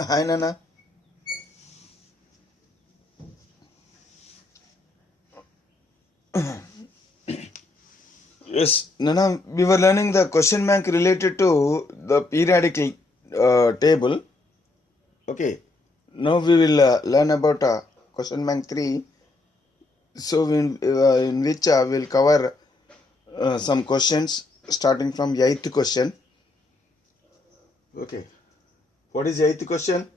Hi, Nana. Yes, Nana, we were learning the question bank related to the periodic table. Okay, now we will learn about question bank 3. So, in which we'll cover some questions starting from 8th question. Okay, what is 8th question?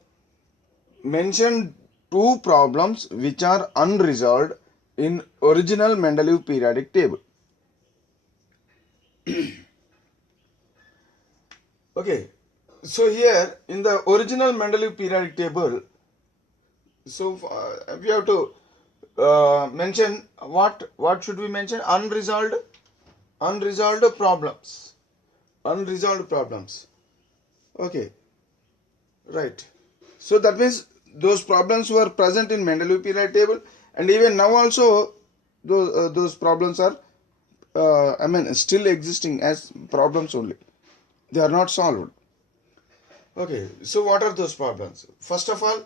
Mention two problems which are unresolved in original Mendeleev periodic table. Okay, so here in the original Mendeleev periodic table, so we have to mention what should we mention? Unresolved problems. Unresolved problems. Okay, right. So that means those problems were present in Mendeleev periodic table, and even now also those problems are still existing as problems only. They are not solved. Okay, so what are those problems? First of all,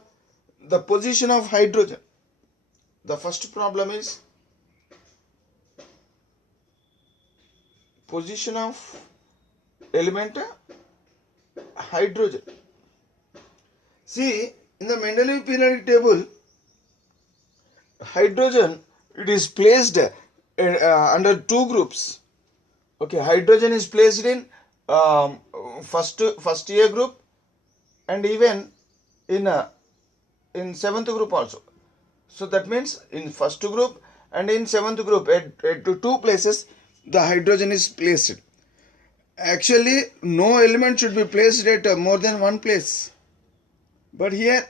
the position of hydrogen. The first problem is position of element hydrogen. See, in the Mendeleev periodic table, hydrogen, it is placed under two groups. Okay, hydrogen is placed in first year group and even in seventh group also. So that means in first group and in seventh group at two places the hydrogen is placed. Actually, no element should be placed at more than one place. But here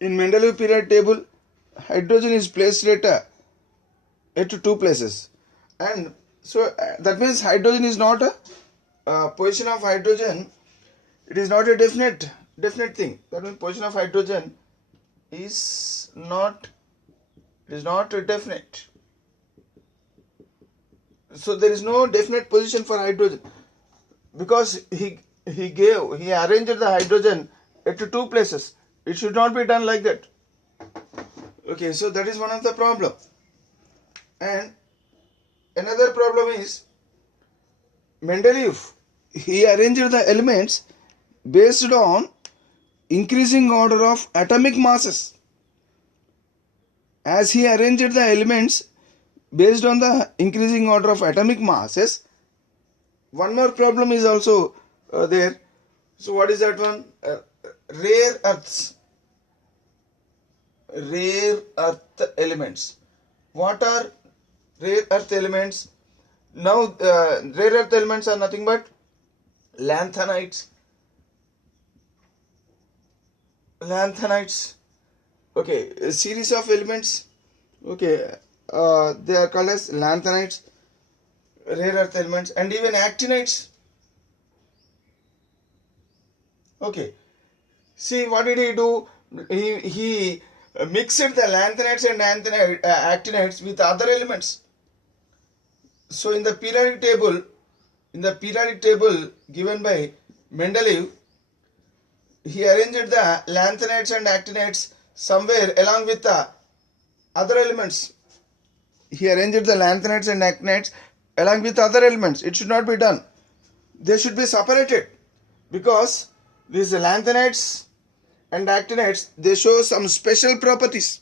in Mendeleev periodic table, hydrogen is placed at two places, and so that means hydrogen is not a position of hydrogen. It is not a definite thing. That means position of hydrogen is not definite. So there is no definite position for hydrogen because he arranged the hydrogen at two places. It should not be done like that. Okay, so that is one of the problem. And another problem is Mendeleev, he arranged the elements based on increasing order of atomic masses. As he arranged the elements based on the increasing order of atomic masses, one more problem is also there. So what is that one? Rare earths. Rare earth elements. What are rare earth elements? Now rare earth elements are nothing but lanthanides. Okay, a series of elements. Okay, they are called as lanthanides, rare earth elements, and even actinides. Okay, see what did he do? He mixed the lanthanides and actinides with other elements. So in the periodic table given by Mendeleev, he arranged the lanthanides and actinides somewhere along with the other elements. He arranged the lanthanides and actinides along with other elements. It should not be done. They should be separated because these lanthanides and actinides, they show some special properties.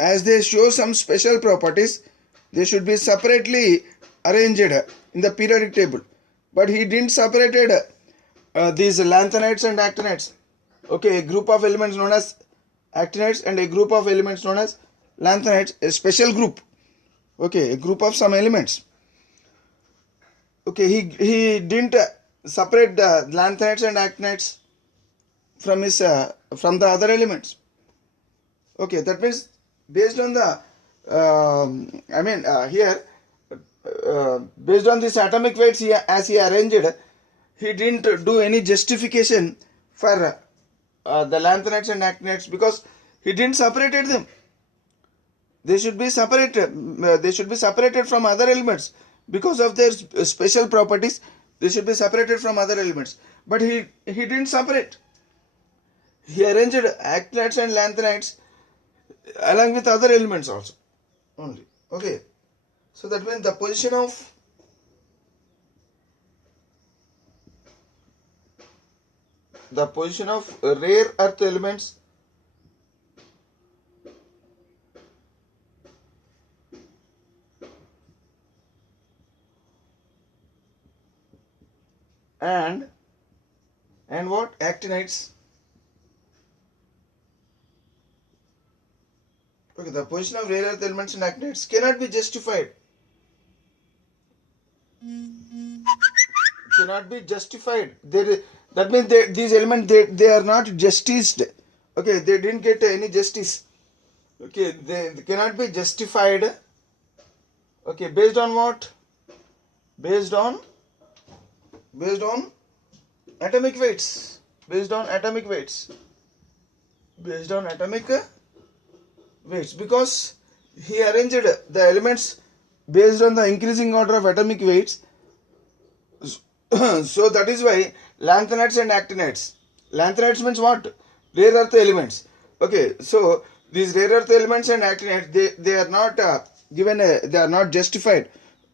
As they show some special properties, they should be separately arranged in the periodic table. But he didn't separate these lanthanides and actinides. Okay, a group of elements known as actinides and a group of elements known as lanthanides, a special group. Okay, a group of some elements. Okay, he didn't separate the lanthanides and actinides from the other elements. Okay, that means based on the here based on this atomic weights as he arranged, he didn't do any justification for the lanthanides and actinides because he didn't separated them. They should be separated. They should be separated from other elements because of their special properties. They should be separated from other elements. But he didn't separate. He arranged actinides and lanthanides along with other elements also only. Okay, so that means the position of rare earth elements and what actinides. Okay, the position of rare earth elements and actinides cannot be justified. Cannot be justified. That means these elements they are not justiced. Okay, they didn't get any justice. Okay, they cannot be justified. Okay, based on what? Based on atomic weights. Based on atomic weights. Based on atomic weights, because he arranged the elements based on the increasing order of atomic weights. So that is why lanthanides and actinides. Lanthanides means what? Rare earth elements. Okay, so these rare earth elements and actinides, they are not given they are not justified,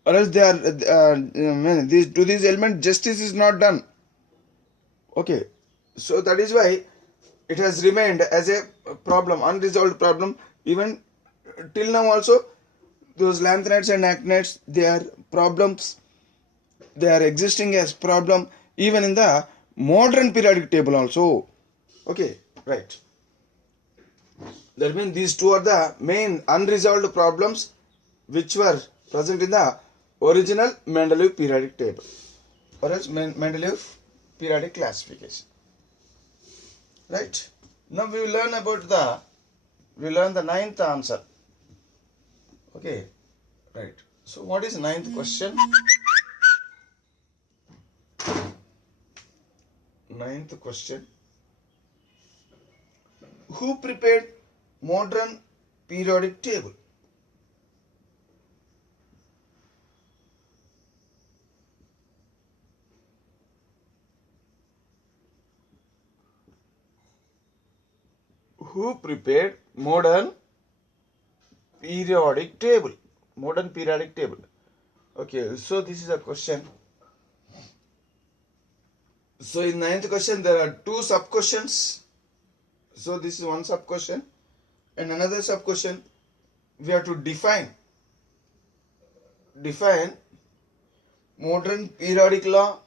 or else they are these elements justice is not done. Okay, so that is why it has remained as a problem, unresolved problem. Even till now also, those lanthanides and actinides, they are problems. They are existing as problem even in the modern periodic table also. Okay, right. That means these two are the main unresolved problems which were present in the original Mendeleev periodic table, or else Mendeleev periodic classification. Right. Now we will learn about the ninth answer. Okay, right. So what is ninth question? Ninth question. Who prepared modern periodic table? Who prepared modern periodic table? Modern periodic table. Okay, so this is a question. So in ninth question there are two sub questions. So this is one sub question, and another sub question we have to define modern periodic law,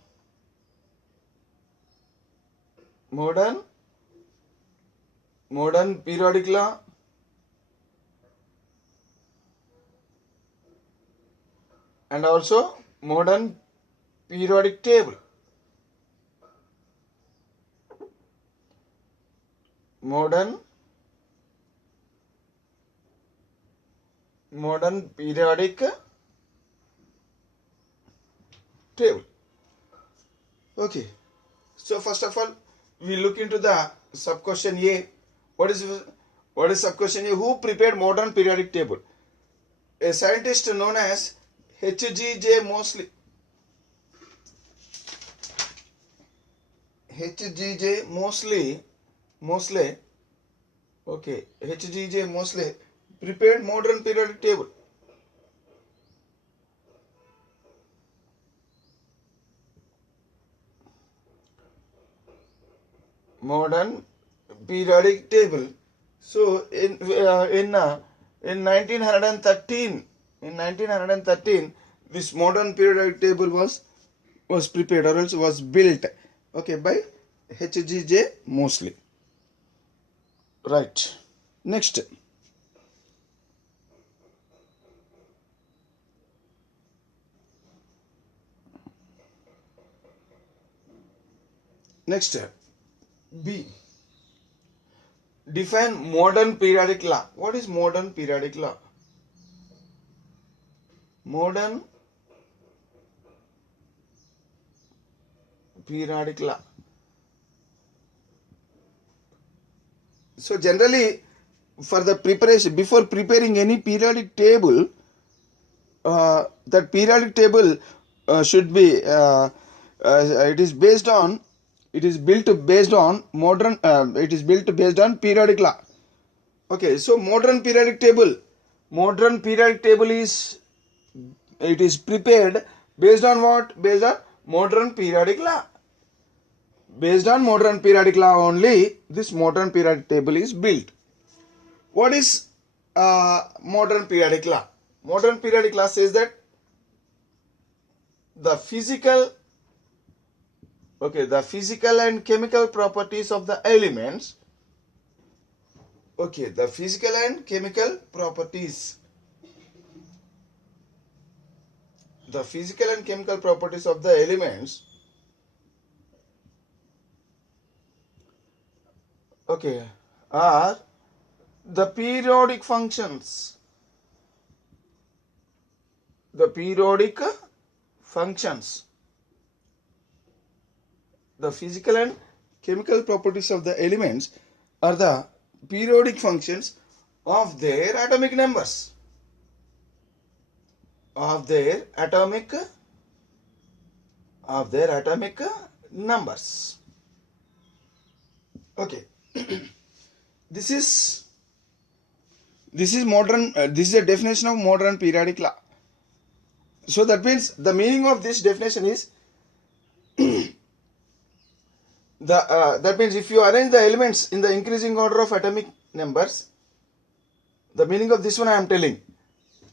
modern periodic law, and also modern periodic table. Modern periodic table. Okay, so first of all we look into the sub question A. What is sub question A? Who prepared modern periodic table? A scientist known as H.G.J. Moseley. H.G.J. Moseley. Okay, H.G.J. Moseley prepared modern periodic table. Modern periodic table. So in 1913, this modern periodic table was prepared, or else was built. Okay, by H.G.J. Moseley. Right. Next. B. Define modern periodic law. What is modern periodic law? Modern periodic law. So generally, for the preparation, before preparing any periodic table, that periodic table should be it is based on it is built based on periodic law. Okay, so modern periodic table is, it is prepared based on what? Based on modern periodic law. Based on modern periodic law only, this modern periodic table is built. What is modern periodic law? Modern periodic law says that the physical and chemical properties of the elements, the physical and chemical properties of the elements, are the periodic functions. The physical and chemical properties of the elements are the periodic functions of their atomic numbers. Of their atomic numbers. Okay. This is modern. This is a definition of modern periodic law. So that means the meaning of this definition is that means if you arrange the elements in the increasing order of atomic numbers, the meaning of this one I am telling.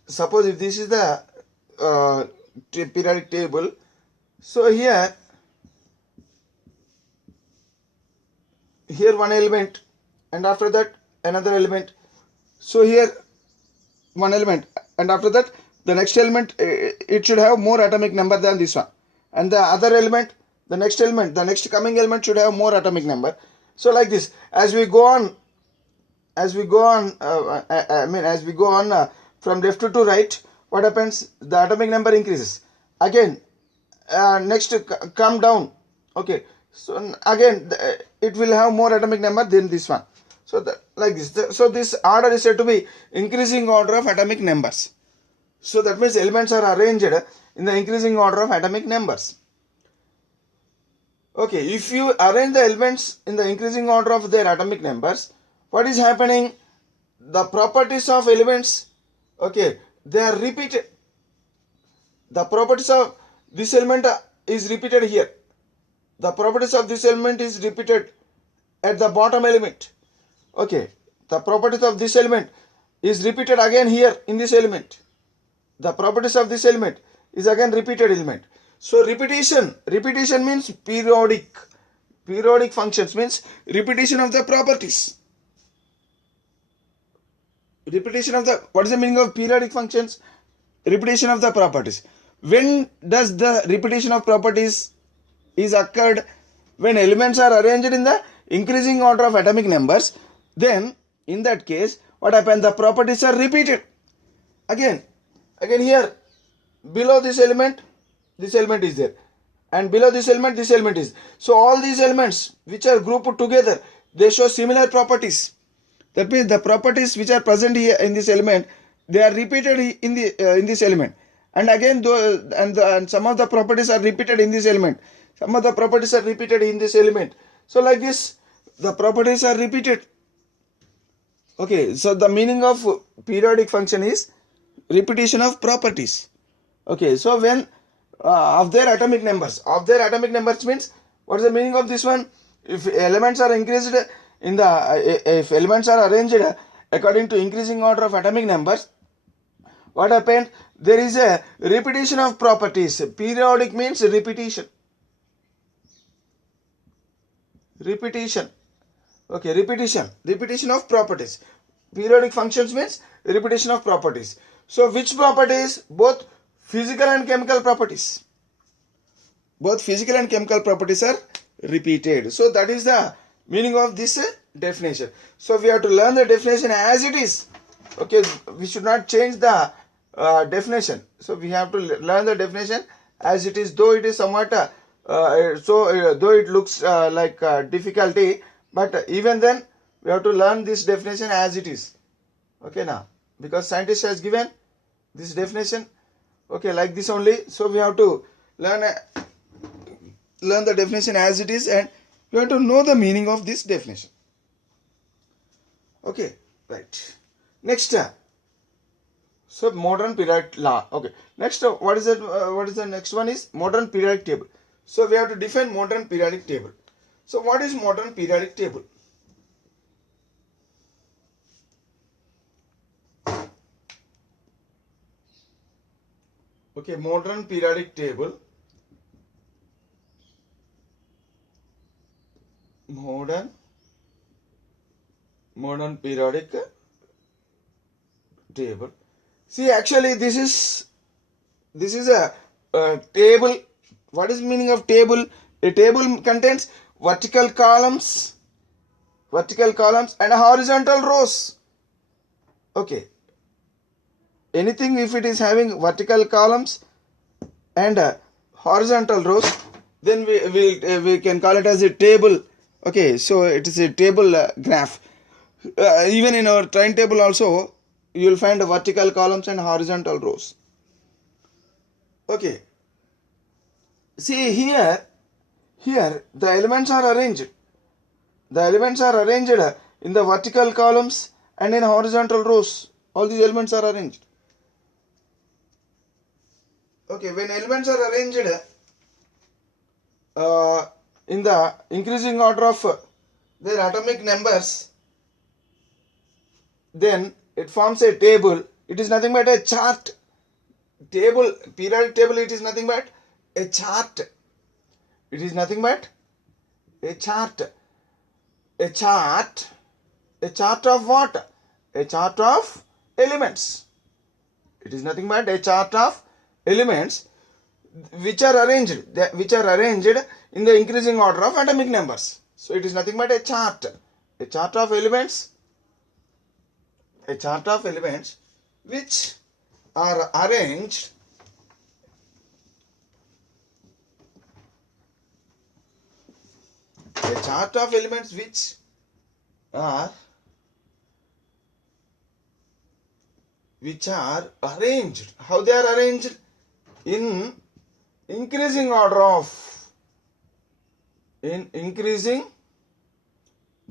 Suppose if this is the periodic table, so here one element, and after that another element. So here one element, and after that the next element, it should have more atomic number than this one, and the other element, the next coming element should have more atomic number. So like this, as we go on from left to right, what happens? The atomic number increases. Again, next come down. Okay, so again it will have more atomic number than this one. So like this. So this order is said to be increasing order of atomic numbers. So that means elements are arranged in the increasing order of atomic numbers. Okay, if you arrange the elements in the increasing order of their atomic numbers, what is happening? The properties of elements, they are repeated. The properties of this element is repeated here. The properties of this element is repeated at the bottom element. Okay, the properties of this element is repeated again here in this element. The properties of this element is again repeated element. So repetition means periodic functions means repetition of the properties. What is the meaning of periodic functions? Repetition of the properties. When does the repetition of properties is occurred? When elements are arranged in the increasing order of atomic numbers, then in that case what happens? The properties are repeated. Again here below this element is there, and below this element is. So all these elements which are grouped together, they show similar properties. That means the properties which are present here in this element, they are repeated in this element, and again and some of the properties are repeated in this element. Some of the properties are repeated in this element. So like this, the properties are repeated. Okay, so the meaning of periodic function is repetition of properties. Okay, so when of their atomic numbers means, what is the meaning of this one? If elements are increased in the if elements are arranged according to increasing order of atomic numbers, what happened? There is a repetition of properties. Periodic means repetition. Okay, repetition of properties. Periodic functions means repetition of properties. So which properties? Both physical and chemical properties. Both physical and chemical properties are repeated. So that is the meaning of this definition. So we have to learn the definition as it is. Okay, we should not change the definition. So we have to learn the definition as it is, though it is somewhat though it looks like difficulty, but even then we have to learn this definition as it is. Okay, now because scientist has given this definition, okay, like this only. So we have to learn the definition as it is, and You have to know the meaning of this definition. Okay, right. Next, so modern periodic law. Okay, next, what is it? What is the next one? Is modern periodic table. So we have to define modern periodic table. So what is modern periodic table? Okay, modern periodic table. Modern periodic table. See, actually, this is a table. What is meaning of table? A table contains vertical columns and horizontal rows. Okay. Anything if it is having vertical columns and horizontal rows, then we can call it as a table. Okay, so it is a table graph. Even in our train table also, you will find vertical columns and horizontal rows. Okay. See here the elements are arranged. The elements are arranged in the vertical columns and in horizontal rows. All these elements are arranged. Okay, when elements are arranged in the increasing order of their atomic numbers, then it forms a table. It is nothing but a chart. Table, periodic table, it is nothing but a chart. It is nothing but a chart. A chart of what? A chart of elements. It is nothing but a chart of elements which are arranged in the increasing order of atomic numbers. So it is nothing but a chart of elements, which are arranged arranged. How they are arranged? In increasing order of. They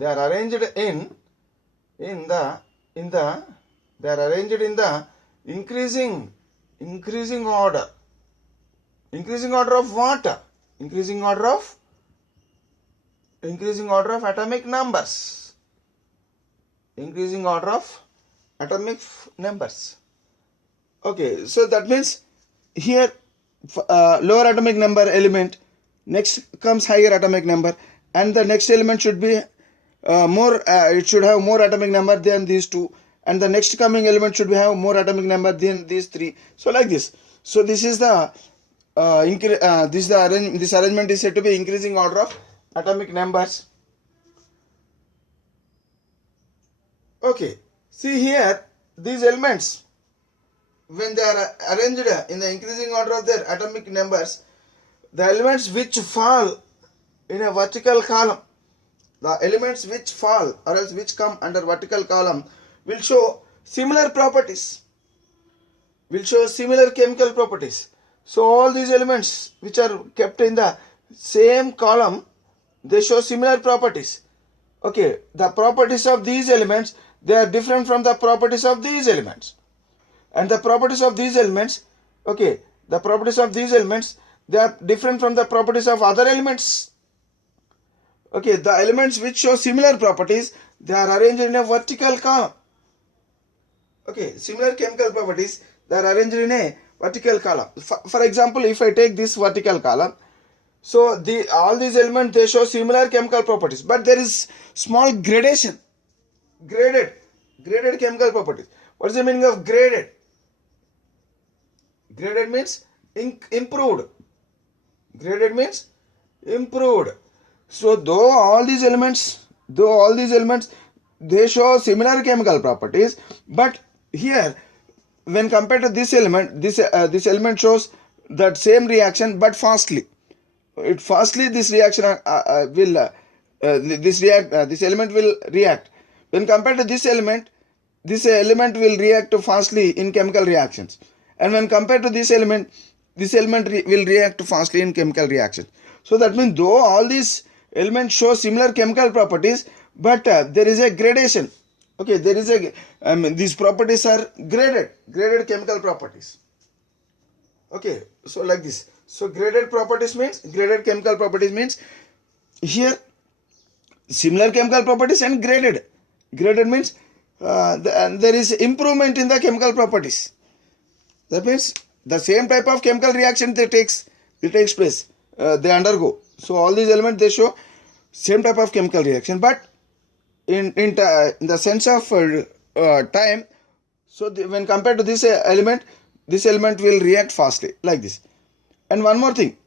are arranged in the increasing order. Increasing order of what? Increasing order of atomic numbers. Increasing order of atomic numbers. Okay, so that means here lower atomic number element, next comes higher atomic number, and the next element should be it should have more atomic number than these two, and the next coming element should have more atomic number than these three. So like this. So this is the this arrangement is said to be increasing order of atomic numbers. Okay, see here these elements, when they are arranged in the increasing order of their atomic numbers, the elements which fall in a vertical column, the elements which fall or else which come under vertical column will show similar properties, will show similar chemical properties. So all these elements which are kept in the same column, they show similar properties. Okay, the properties of these elements, they are different from the properties of these elements. And the properties of these elements, okay, the properties of these elements, they are different from the properties of other elements. Okay, the elements which show similar properties, they are arranged in a vertical column. Okay, similar chemical properties, they are arranged in a vertical column. For example, if I take this vertical column, so all these elements, they show similar chemical properties, but there is small gradation. Graded chemical properties. What is the meaning of graded? Graded means improved. Graded means improved. So though all these elements, they show similar chemical properties, but here when compared to this element, this element shows that same reaction but fastly. This element will react. When compared to this element will react fastly in chemical reactions. And when compared to this element will react fastly in chemical reactions. So that means though all these elements show similar chemical properties, but there is a gradation. Okay, there is a these properties are graded chemical properties. Okay, so like this. So graded chemical properties means here similar chemical properties and graded. Graded means there is improvement in the chemical properties. That means the same type of chemical reaction it takes place. They undergo. So all these elements they show same type of chemical reaction, but in the sense of time. So when compared to this element will react fastly like this. And one more thing.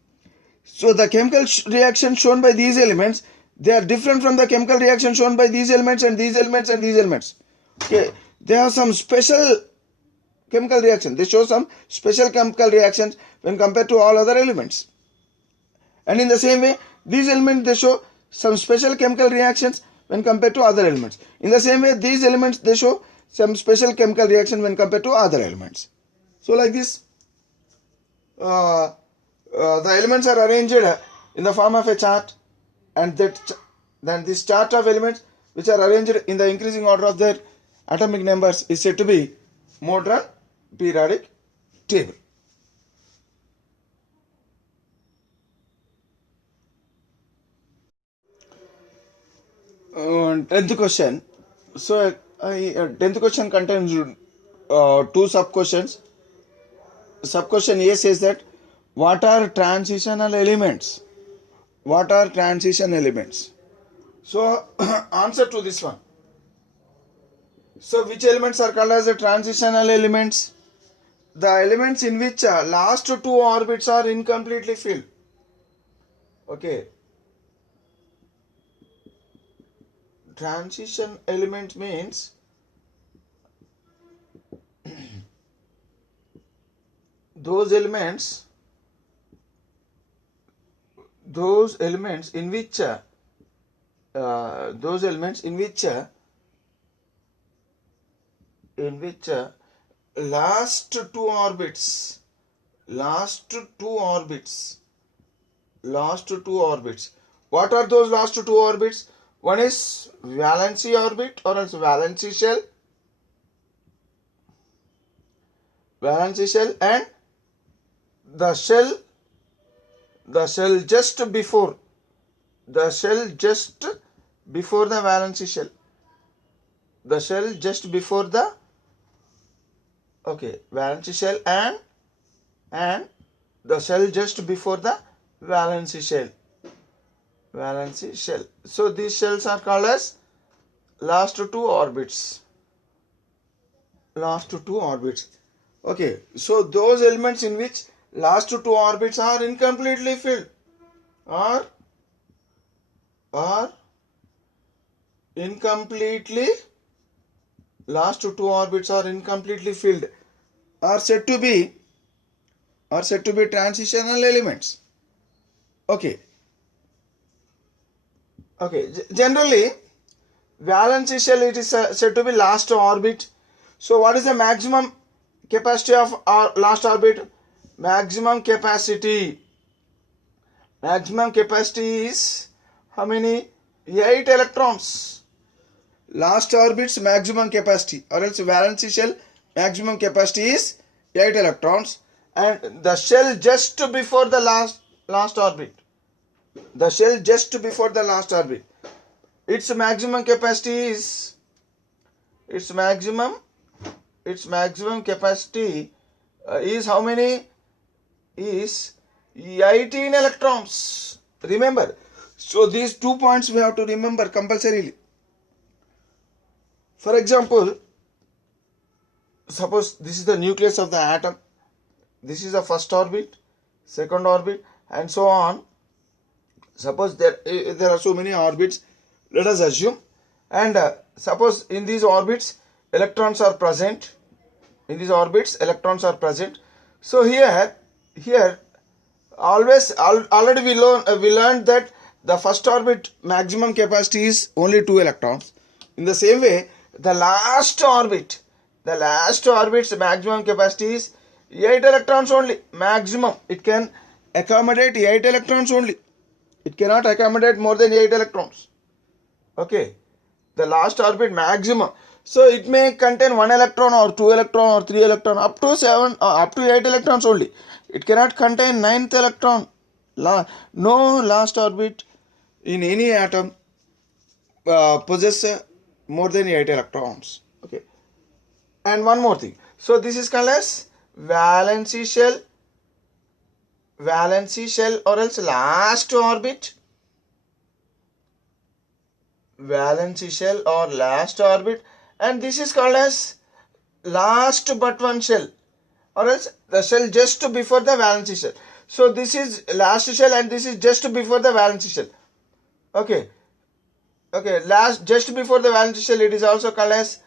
So the chemical reaction shown by these elements, they are different from the chemical reaction shown by these elements and these elements and these elements. Okay, they have some special chemical reaction. They show some special chemical reactions when compared to all other elements. And in the same way, these elements they show some special chemical reactions when compared to other elements. In the same way, these elements they show some special chemical reaction when compared to other elements. So like this, the elements are arranged in the form of a chart, and then this chart of elements which are arranged in the increasing order of their atomic numbers is said to be modern periodic table. Tenth question. So, 10th question contains two sub-questions. Sub-question A says that what are transitional elements? What are transition elements? So, answer to this one. So, which elements are called as the transitional elements? The elements in which last two orbits are incompletely filled. Okay. Transition element means those elements in which last two orbits. What are those last two orbits? One is valency orbit or else valency shell. And the shell just before the valency shell. The shell just before the valency shell and the shell just before the valency shell. So these shells are called as last two orbits. Okay, so those elements in which last two orbits are incompletely filled last two orbits are incompletely filled are said to be transitional elements. Okay. Generally, valency shell it is said to be last orbit. So, what is the maximum capacity of our last orbit? Maximum capacity is how many? 8 electrons. Last orbit's maximum capacity, or else valency shell maximum capacity is 8 electrons, and the shell just before the last orbit. Its maximum capacity is how many? Is 18 electrons. Remember. So these 2 points we have to remember compulsorily. For example, suppose this is the nucleus of the atom. This is the first orbit, second orbit, and so on. Suppose there are so many orbits, let us assume, and suppose in these orbits electrons are present. So here already we learned that the first orbit maximum capacity is only 2 electrons. In the same way, the last orbit's maximum capacity is 8 electrons only. Maximum, it can accommodate 8 electrons only. It cannot accommodate more than 8 electrons. Okay, the last orbit maximum. So it may contain 1 electron or 2 electron or 3 electron up to 7 up to 8 electrons only. It cannot contain 9th electron. No last orbit in any atom possess more than 8 electrons. Okay, and one more thing. So this is called as valency shell or else last orbit. Valency shell or last orbit, and this is called as last but one shell, or else the shell just before the valency shell. So this is last shell and this is just before the valency shell. Okay, last just before the valency shell, it is also called as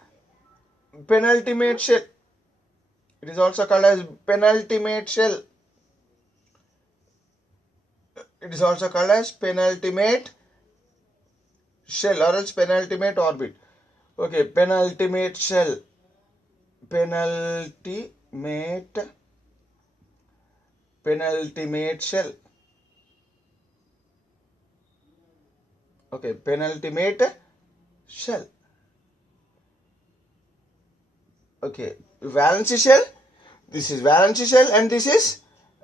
penultimate shell. It is also called as penultimate shell. It is also called as penultimate shell or else penultimate orbit. Okay, penultimate shell. Penultimate shell. Okay, penultimate shell. Okay, valency shell. This is valency shell and this is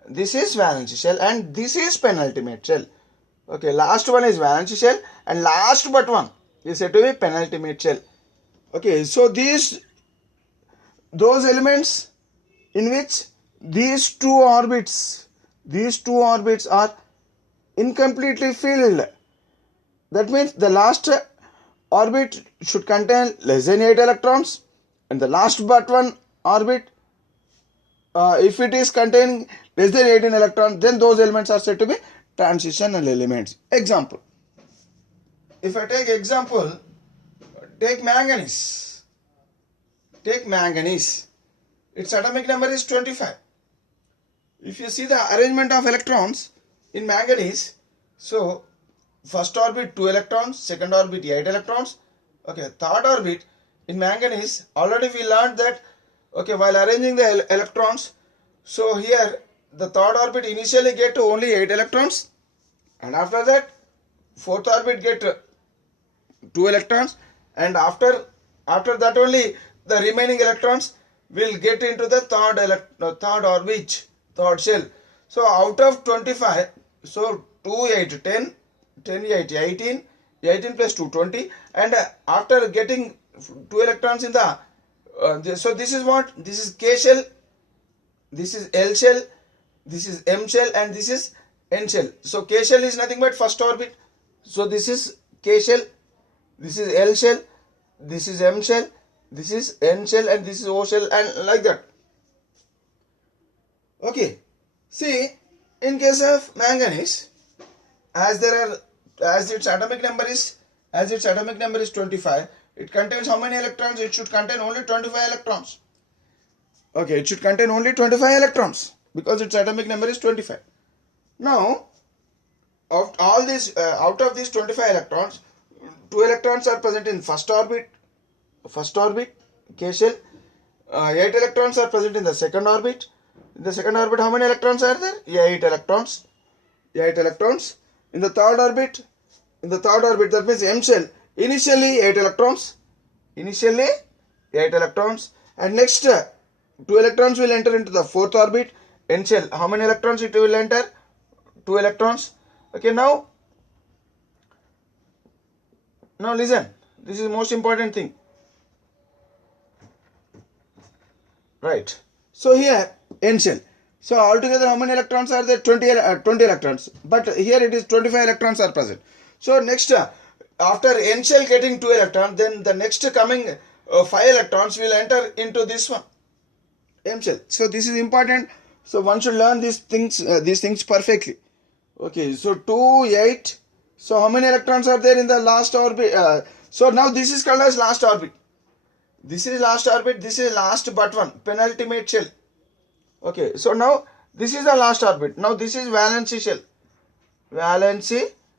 valency shell and this is penultimate shell. Okay, last one is valency shell and last but one is said to be penultimate shell. Okay, so those elements in which these two orbits are incompletely filled. That means the last orbit should contain less than 8 electrons and the last but one orbit, if it is containing less than 18 electrons, then those elements are said to be transitional elements. Example. If I take example, take manganese. Its atomic number is 25. If you see the arrangement of electrons in manganese, so first orbit 2 electrons, second orbit 8 electrons. Okay, third orbit in manganese, already we learned that, okay, while arranging the electrons, so here the third orbit initially get only 8 electrons and after that fourth orbit get 2 electrons and after that only the remaining electrons will get into the third orbit, third shell. So out of 25, so 2, 8, 10, 10, 8, 18, 18 plus 2, 20, and after getting 2 electrons in the, so this is what? This is K shell, this is L shell, this is M shell and this is N shell. So K shell is nothing but first orbit. So this is K shell, this is L shell, this is M shell, this is N shell and this is O shell and like that. Okay, see, in case of manganese, as its atomic number is 25, it contains how many electrons? It should contain only 25 electrons. Okay, it should contain only 25 electrons because its atomic number is 25. Now, out of these 25 electrons, 2 electrons are present in first orbit, K shell. 8 electrons are present in the second orbit. In the second orbit, how many electrons are there? 8 electrons. 8 electrons. In the third orbit, that means M shell, initially 8 electrons. And next, 2 electrons will enter into the fourth orbit, N shell. How many electrons it will enter? 2 electrons. Okay, now listen. This is the most important thing. Right. So here, N shell. So altogether how many electrons are there? 20 electrons. But here it is 25 electrons are present. So next, after N shell getting 2 electrons, then the next coming 5 electrons will enter into this one, M shell. So this is important. So one should learn these things perfectly. Okay, so 2, 8. So how many electrons are there in the last orbit? So now this is called as last orbit. This is last orbit. This is last but one, penultimate shell. Okay, so now this is the last orbit. Now this is valency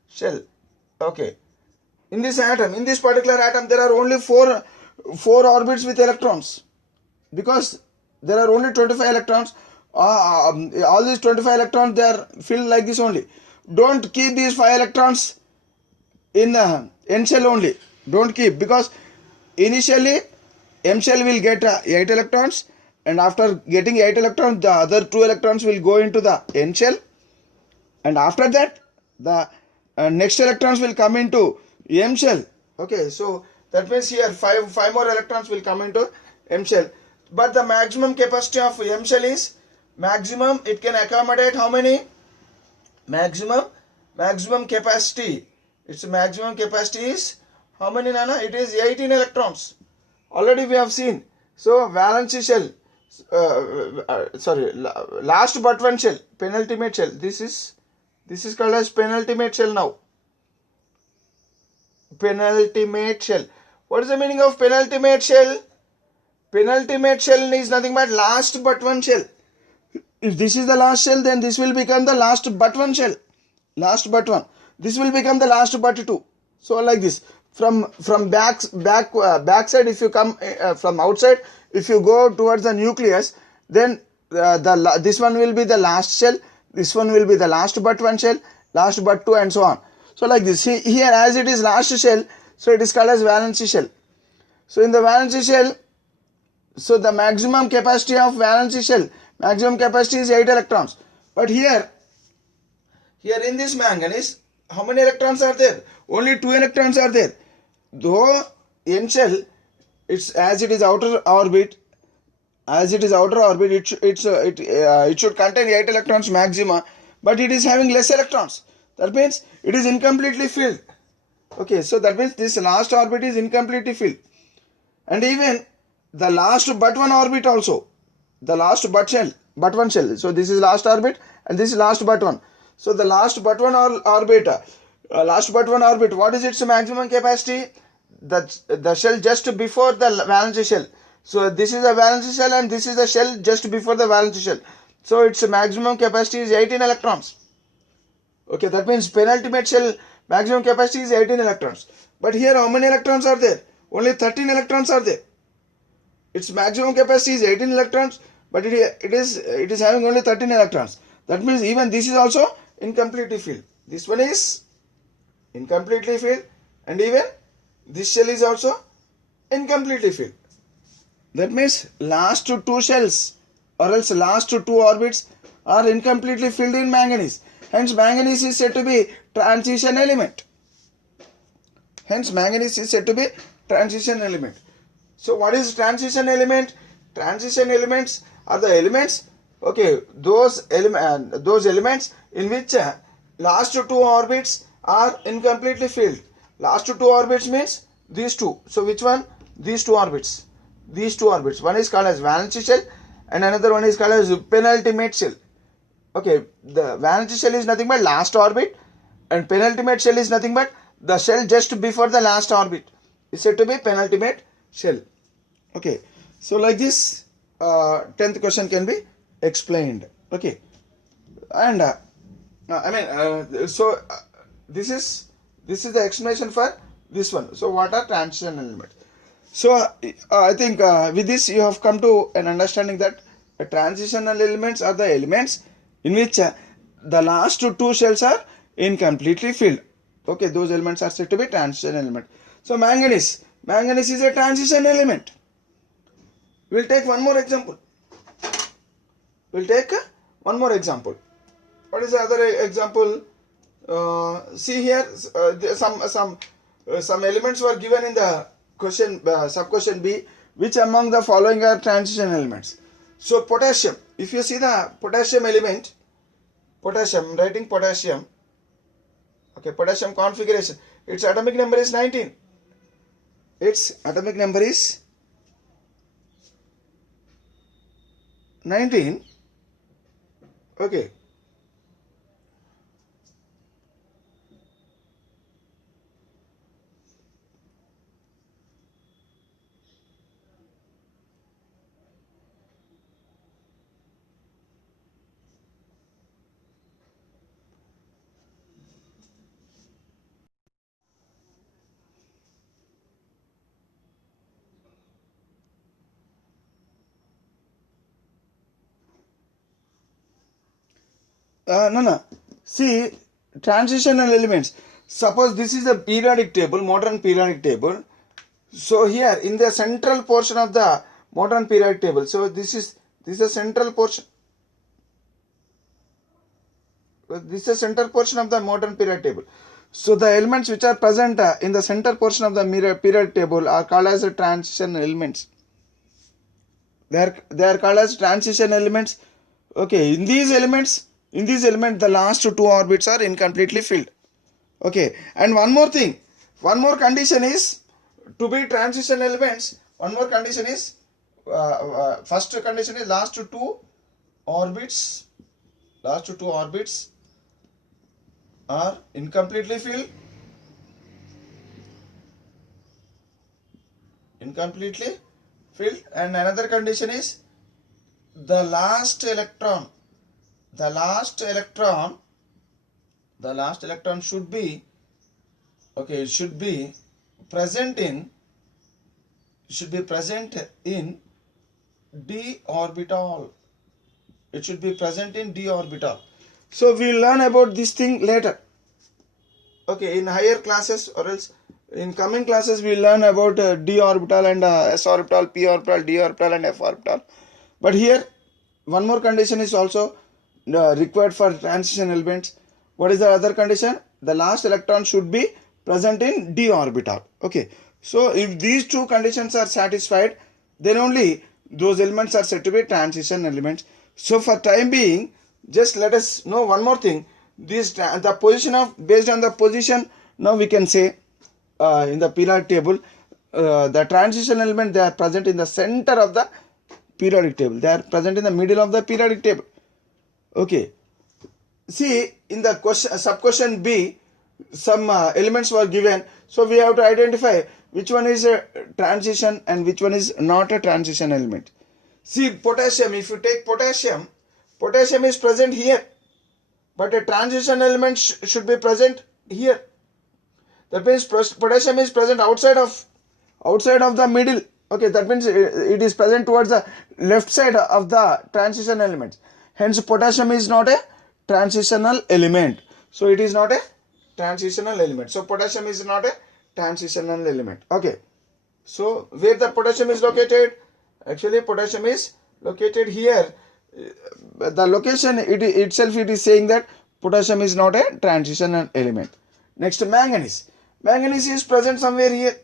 shell. Okay, in this particular atom, there are only four orbits with electrons because there are only 25 electrons. All these 25 electrons, they are filled like this only. don't keep these 5 electrons in the N shell only. Don't keep, because initially M shell will get 8 electrons, and after getting 8 electrons, the other 2 electrons will go into the N shell, and after that the next electrons will come into M shell. Okay, so that means here 5 more electrons will come into M shell. But the maximum capacity of M shell is maximum, it can accommodate how many? Maximum capacity, its maximum capacity is how many, Nana? It is 18 electrons. Already we have seen. So valence shell, last but one shell, penultimate shell. This is called as penultimate shell now. Penultimate shell. What is the meaning of penultimate shell? Penultimate shell is nothing but last but one shell. If this is the last shell, then this will become the last but one shell. Last but one. This will become the last but two. So like this. From back side, if you come from outside, if you go towards the nucleus, then this one will be the last shell. This one will be the last but one shell, last but two, and so on. So like this. Here, as it is last shell, so it is called as valence shell. So in the valence shell, so the maximum capacity of valence shell, maximum capacity is 8 electrons. But here in this manganese, how many electrons are there? Only 2 electrons are there. Though N shell, as it is outer orbit, it should contain 8 electrons maxima, but it is having less electrons. That means it is incompletely filled. Okay, so that means this last orbit is incompletely filled. And even the last but one orbit also, the last but one shell. So this is last orbit and this is last but one. So the last but one orbit, what is its maximum capacity? The shell just before the valence shell. So this is a valence shell and this is the shell just before the valence shell. So its maximum capacity is 18 electrons. Okay, that means penultimate shell maximum capacity is 18 electrons. But here how many electrons are there? Only 13 electrons are there. Its maximum capacity is 18 electrons, but it is having only 13 electrons. That means even this is also incompletely filled. This one is incompletely filled, and even this shell is also incompletely filled. That means last two shells or else last two orbits are incompletely filled in manganese. Hence manganese is said to be transition element. So what is transition element? Transition elements are the elements, okay, those elements in which last two orbits are incompletely filled. Last two orbits means these two. So which one? These two orbits. One is called as valence shell and another one is called as penultimate shell. Okay, the valence shell is nothing but last orbit and penultimate shell is nothing but the shell just before the last orbit. Is said to be penultimate shell. Okay, so like this 10th question can be explained. Okay, and this is the explanation for this one. So what are transition elements? So I think with this you have come to an understanding that transitional elements are the elements in which the last two shells are incompletely filled. Okay, those elements are said to be transition element. So manganese is a transition element. We'll take one more example. What is the other example? See here, some elements were given in the question sub-question B. Which among the following are transition elements? So potassium. If you see the potassium element, I'm writing potassium. Okay, potassium configuration. Its atomic number is 19. Its atomic number is 19. Okay. No. See, transitional elements. Suppose this is a periodic table, modern periodic table. So here in the central portion of the modern periodic table, so this is a central portion. This is a center portion of the modern periodic table. So the elements which are present in the center portion of the periodic table are called as transition elements. They are called as transition elements. Okay, in these elements, the last two orbits are incompletely filled. Okay, and one more condition is to be transition elements. One more condition is first condition is last two orbits are incompletely filled. And another condition is the last electron should be present in d orbital. It should be present in d orbital. So we will learn about this thing later. Okay, in higher classes, or else in coming classes we will learn about d orbital and s orbital, p orbital, d orbital and f orbital. But here one more condition is also required for transition elements. What is the other condition? The last electron should be present in d orbital. Okay, so if these two conditions are satisfied, then only those elements are said to be transition elements. So for time being, just let us know one more thing. Based on the position, now we can say in the periodic table, the transition element, they are present in the center of the periodic table. They are present in the middle of the periodic table. Okay. See, in the sub-question B, some elements were given. So we have to identify which one is a transition and which one is not a transition element. See, potassium, if you take potassium is present here, but a transition element should be present here. That means potassium is present outside of the middle. Okay, that means it is present towards the left side of the transition element. Hence, potassium is not a transitional element. So it is not a transitional element. So potassium is not a transitional element. Okay. So where the potassium is located? Actually, potassium is located here. The location it is saying that potassium is not a transitional element. Next, manganese. Manganese is present somewhere here.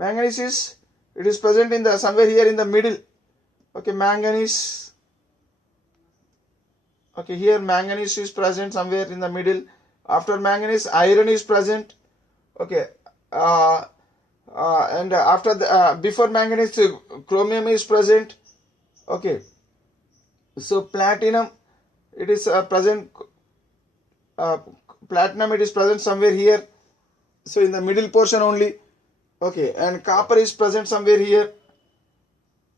It is present in the somewhere here in the middle. Okay, manganese. Okay, here manganese is present somewhere in the middle. After manganese, iron is present. Okay, and after the before manganese, chromium is present. Okay, so platinum, it is present. Platinum, it is present somewhere here. So in the middle portion only. Okay, and copper is present somewhere here.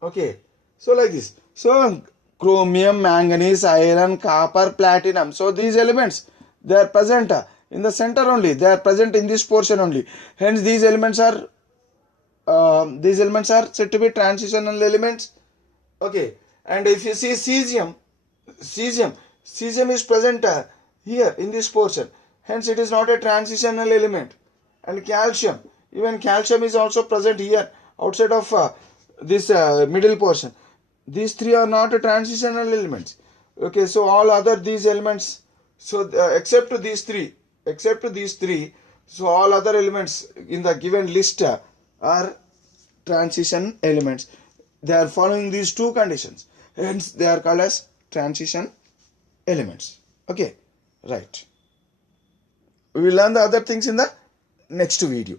Okay, so like this. So chromium, manganese, iron, copper, platinum. So these elements, they are present in the center only. They are present in this portion only. Hence these elements are said to be transitional elements. Okay, and if you see cesium is present here in this portion. Hence it is not a transitional element. And calcium, even calcium is also present here outside of this middle portion. These three are not transitional elements. Okay, so all other these elements, so except these three, so all other elements in the given list are transition elements. They are following these two conditions. Hence they are called as transition elements. Okay, right. We will learn the other things in the next video.